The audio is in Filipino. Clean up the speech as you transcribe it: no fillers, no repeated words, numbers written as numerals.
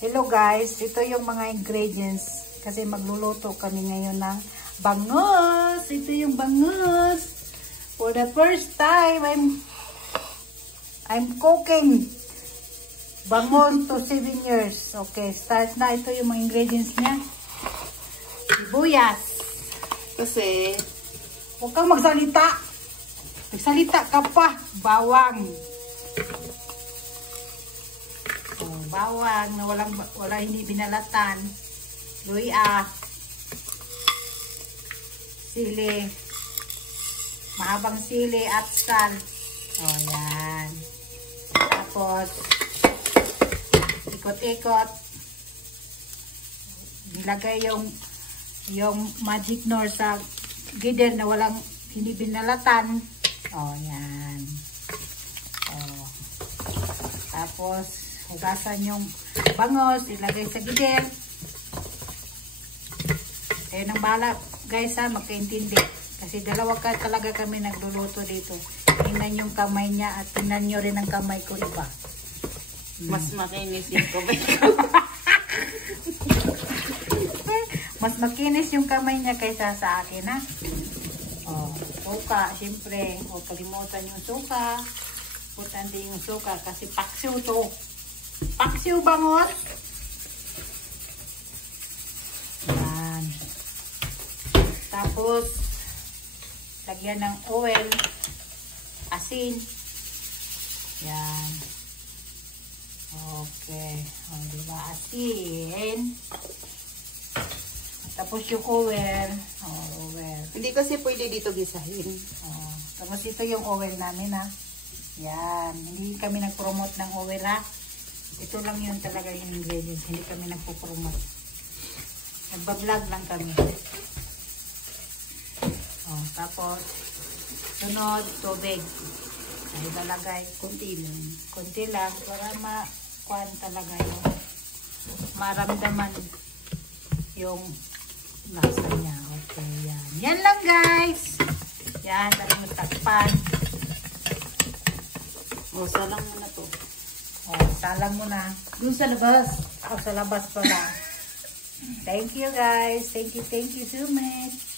Hello guys, ito yung mga ingredients kasi magluluto kami ngayon ng bangus. Ito yung bangus. For the first time, I'm cooking bangus to 7 years. Okay, start na. Ito yung mga ingredients niya. Sibuyas. Kasi, huwag kang magsalita. Magsalita ka pa. Bawang. Bawang na wala hindi binalatan, luya, sili, mahabang sili at sal. Yan. Tapos ikot-ikot, nilagay yung magic nor sa gider na walang hindi binalatan. Yan. Tapos hugasan yung bangos, ilagay sa gider. Kayo nang bahala guys ha, magkaintindi. Kasi dalawa talaga kami nagluluto dito. Tingnan yung kamay niya at tingnan nyo rin ang kamay ko iba. mas makinis yung kamay ko. Mas makinis yung kamay niya kaysa sa akin ha. Suka, syempre. Kalimutan yung suka. Putan din yung suka kasi paksiw to. Paksiw bangot. Yan. Tapos, lagyan ng oil, asin. Yan. Okay. Diba? Asin. Tapos yung oil. Oil. Hindi kasi pwede dito gisahin. Tapos ito yung oil namin ha. Yan. Hindi kami nag-promote ng oil ha. Ito lang yun talaga yung ingredients. Hindi kami nagpo-promote. Nagbablog lang kami. Tapos, sunod, tubig. Ay, lalagay. Kunti lang. Kunti lang para makuhan talaga yung maramdaman yung lasa niya. Okay, yan. Yan lang guys. Yan, tayo matakpan. Salang mo na to. Salang mo na. Doon sa labas. Sa labas pala. Thank you guys. Thank you so much.